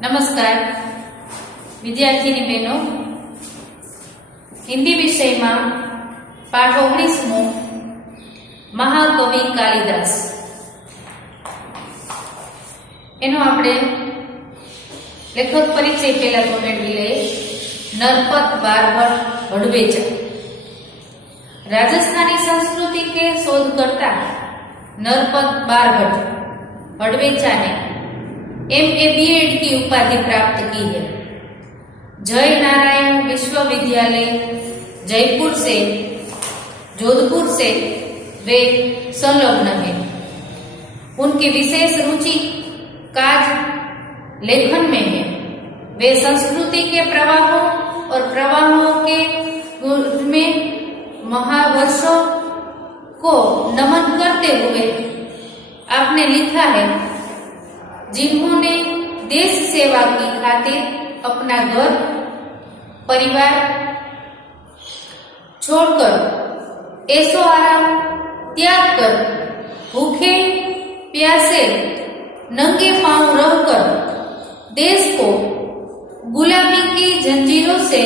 नमस्कार विद्यार्थीनी बहनों, हिंदी विषय में पाठ 19 महाकवि कालिदास एनो आपणे लेखक परिचय पहला तो मेळवी लईए। नरपत बारभट हड़वेचा राजस्थानी संस्कृति के शोधकर्ता नरपत बारभट हड़वेचा ने MA BEd की उपाधि प्राप्त की है। जय नारायण विश्वविद्यालय जयपुर से जोधपुर से वे संलग्न है। उनकी विशेष रुचि काज लेखन में है। वे संस्कृति के प्रवाहों और प्रवाहों के में महावर्षों को नमन करते हुए आपने लिखा है, जिन्होंने देश सेवा की खातिर अपना घर परिवार छोड़कर ऐसो आराम त्याग कर भूखे प्यासे नंगे पांव रहकर देश को गुलामी की जंजीरों से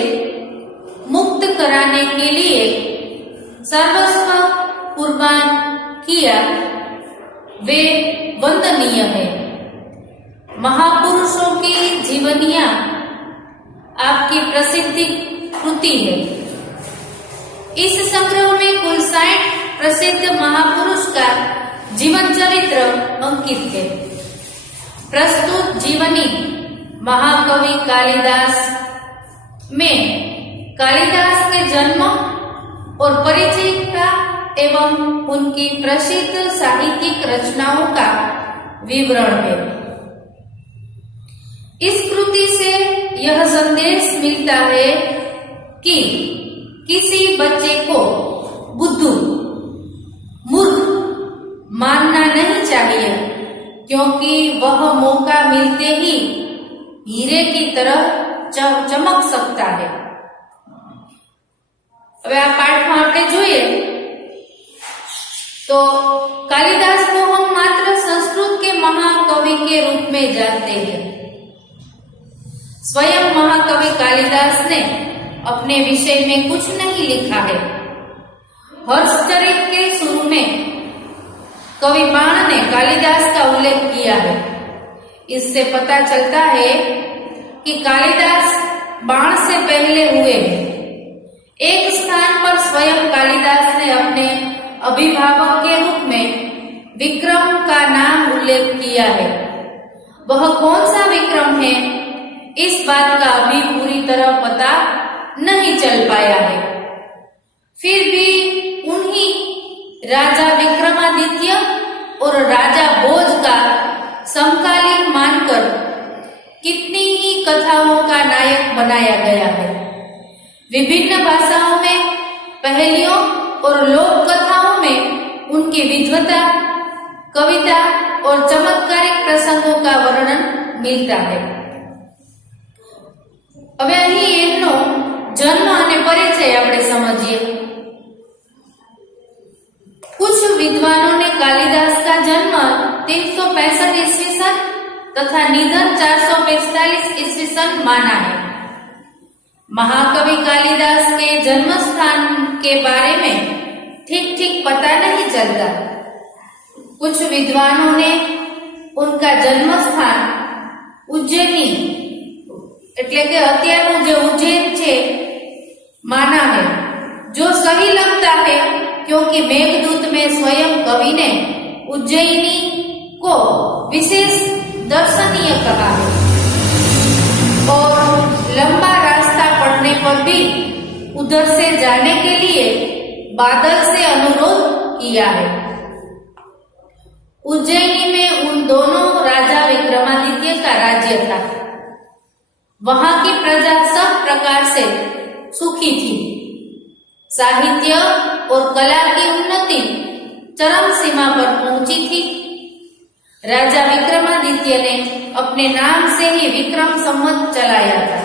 मुक्त कराने के लिए सर्वस्व कुर्बान किया, वे वंदनीय है। महापुरुषों की जीवनियां आपकी प्रसिद्ध कृति है। इस संग्रह में कुल 60 प्रसिद्ध महापुरुष का जीवन चरित्र अंकित है। प्रस्तुत जीवनी महाकवि कालिदास में कालिदास के जन्म और परिचय का एवं उनकी प्रसिद्ध साहित्यिक रचनाओं का विवरण है। इस कृति से यह संदेश मिलता है कि किसी बच्चे को बुद्धू मूर्ख मानना नहीं चाहिए, क्योंकि वह मौका मिलते ही हीरे की तरह चमक सकता है। अब आ पाठ में आपने જોઈએ तो कालिदास को हम मात्र संस्कृत के महाकवि के रूप में जानते हैं। स्वयं महाकवि कालिदास ने अपने विषय में कुछ नहीं लिखा है। हर्षचरित के शुरू में कवि बाण ने कालिदास का उल्लेख किया है। इससे पता चलता है कि कालिदास बाण से पहले हुए हैं। एक स्थान पर स्वयं कालिदास ने अपने अभिभावक के रूप में विक्रम का नाम उल्लेख किया है। वह कौन सा विक्रम है, इस बात का अभी पूरी तरह पता नहीं चल पाया है। फिर भी उन्हीं राजा विक्रमादित्य और राजा भोज का समकालीन मानकर कितनी ही कथाओं का नायक बनाया गया है। विभिन्न भाषाओं में पहेलियों और लोक कथाओं में उनकी विद्वता, कविता और चमत्कारिक प्रसंगों का वर्णन मिलता है। હવે અહીં એમનો જન્મ અને પરિચય આપણે સમજીએ। कुछ विद्वानों ने कालिदास का जन्म 365 ईस्वी सन तथा निधन 445 ईस्वी सन माना है। महाकवि कालिदास के जन्म स्थान के बारे में ठीक ठीक पता नहीं चलता। कुछ विद्वानों ने उनका जन्म स्थान उज्जैनी એટલે કે અત્યારનું જે ઉज्जैन છે माना है, जो सही लगता है, क्योंकि मेघदूत में स्वयं कवि ने उज्जैनी को विशेष दर्शनीय कहा है और लंबा रास्ता पड़ने पर भी उधर से जाने के लिए बादल से अनुरोध किया है। उज्जैनी में उन दोनों राजा विक्रमादित्य का राज्य था। वहां की प्रजा सब प्रकार से सुखी थी। साहित्य और कला की उन्नति चरम सीमा पर पहुंची थी। राजा विक्रमादित्य ने अपने नाम से ही विक्रम संवत चलाया था।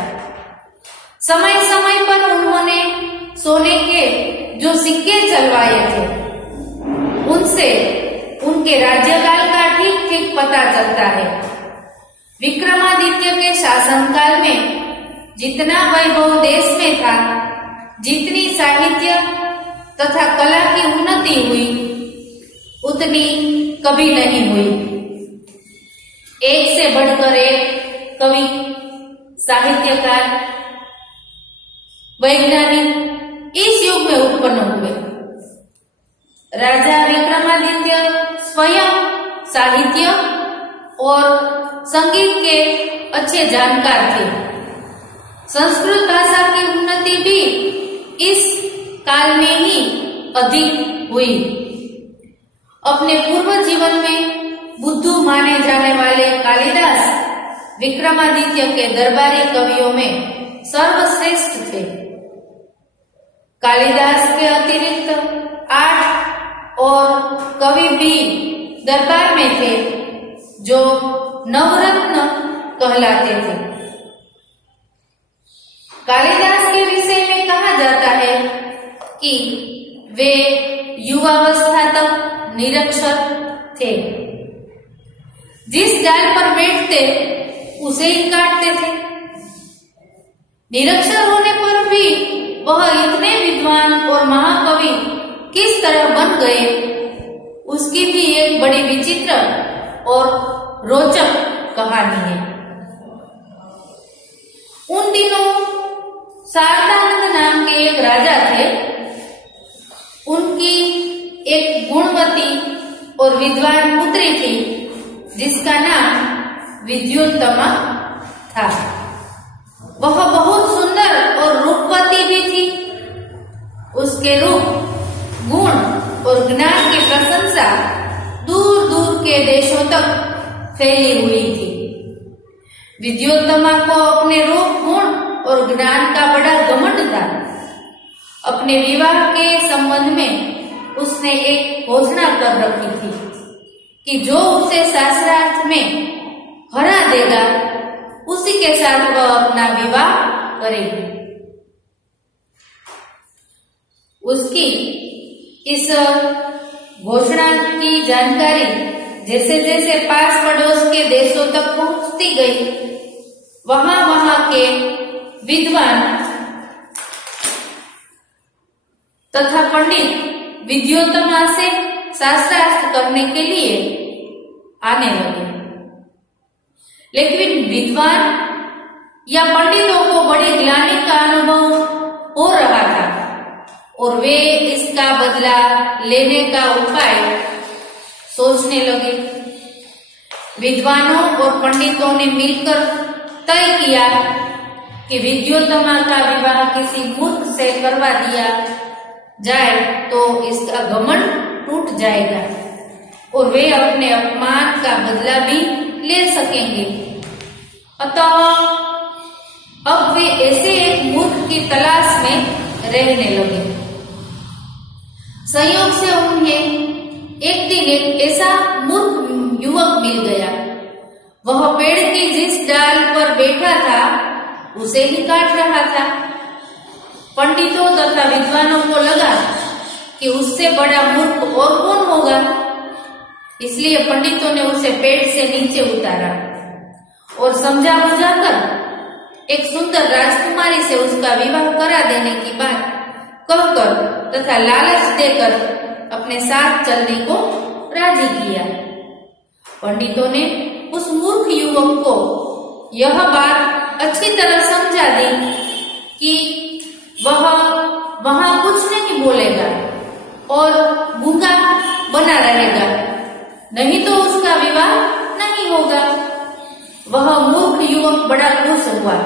समय समय पर उन्होंने सोने के जो सिक्के चलवाए थे, उनसे उनके राज्यकाल का ठीक ठीक पता चलता है। विक्रमादित्य विक्रमादित्य के शासनकाल में जितना वैभव देश में था, जितनी साहित्य तथा कला की उन्नति हुई, उतनी कभी नहीं हुई। एक से बढ़कर एक कवि, साहित्यकार, वैज्ञानिक इस युग में उत्पन्न हुए। राजा विक्रमादित्य स्वयं साहित्य और संगीत के अच्छे जानकार थे। संस्कृत भाषा की उन्नति भी इस काल में ही अधिक हुई। अपने पूर्व जीवन में बुद्धू माने जाने वाले कालिदास विक्रमादित्य के दरबारी कवियों में सर्वश्रेष्ठ थे। कालिदास के अतिरिक्त 8 और कवि भी दरबार में थे जो नवरत्न कहलाते थे। कालिदास के विषय में कहा जाता है कि वे युवावस्था तक निरक्षर थे। जिस डाल पर बैठते उसे ही काटते थे। निरक्षर होने पर भी वह इतने विद्वान और महाकवि किस तरह बन गए, उसकी भी एक बड़ी विचित्र और रोचक कहानी है। उन दिनों शारदानंद नाम के एक राजा थे। उनकी एक गुणवती और विद्वान पुत्री थी जिसका नाम विद्योत्तमा था। वह बहुत सुंदर और रूपवती भी थी। उसके रूप, गुण और ज्ञान की प्रशंसा दूर दूर के देशों तक फैली हुई थी। विद्योत्तमा को अपने रूप, गुण और ज्ञान का बड़ा घमंड था। अपने विवाह के संबंध में उसने एक घोषणा कर रखी थी कि जो उसे शास्त्रार्थ में हरा देगा उसी के साथ वह अपना विवाह करेगी। उसकी इस घोषणा की जानकारी जैसे जैसे पास पड़ोस के देशों तक पहुंचती गई, वहां वहां के विद्वान तथा पंडित विद्योत्तमा से शास्त्रार्थ करने के लिए आने लगे। लेकिन विद्वान या पंडितों को बड़ी ग्लानि का अनुभव हो रहा था और वे इसका बदला लेने का उपाय सोचने लगे। विद्वानों और पंडितों ने मिलकर तय किया कि विद्योत्तमा का विवाह किसी मूर्ख से करवा दिया जाए तो इसका घमंड टूट जाएगा और वे अपने अपमान का बदला भी ले सकेंगे। अतः अब वे ऐसे एक मूर्ख की तलाश में रहने लगे। संयोग से उन्हें एक दिन एक ऐसा मूर्ख युवक मिल गया। वह पेड़ की जिस डाल पर बैठा था उसे ही काट रहा था। पंडितों तथा विद्वानों को लगा कि उससे बड़ा मूर्ख और कौन होगा, इसलिए पंडितों ने उसे पेड़ से नीचे उतारा और समझा बुझाकर एक सुंदर राजकुमारी से उसका विवाह करा देने की बात कहकर तथा लालच देकर अपने साथ चलने को राजी किया। पंडितों ने उस मूर्ख युवक को यह बात अच्छी तरह समझा दी कि वह वहां कुछ नहीं बोलेगा और गूंगा बना रहेगा, नहीं तो उसका विवाह नहीं होगा। वह मूर्ख युवक बड़ा खुश हुआ।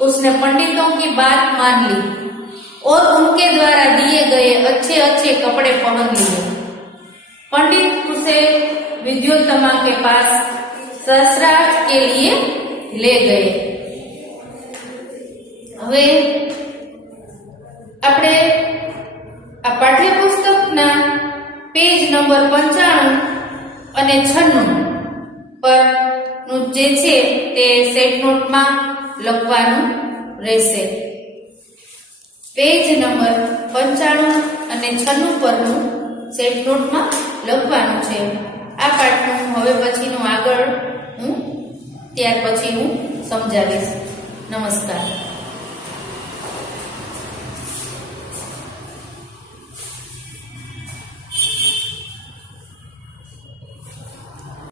उसने पंडितों की बात मान ली और उनके द्वारा दिए गए अच्छे अच्छे कपड़े पहन लिए। पंडित उसे विद्योत्तमा के पास शास्त्रार्थ के लिए ले गए। હવે આપણે આ પાઠ્યપુસ્તકના પેજ નંબર 95 અને 96 પરનું જે છે તે સેટ નોટમાં લખવાનું રહેશે। પેજ નંબર 95 અને 96 પરનું સેટ નોટમાં લખવાનું છે। આ પાઠનું હવે પછીનું આગળ હું ત્યાર પછી હું સમજાવીશ. નમસ્કાર.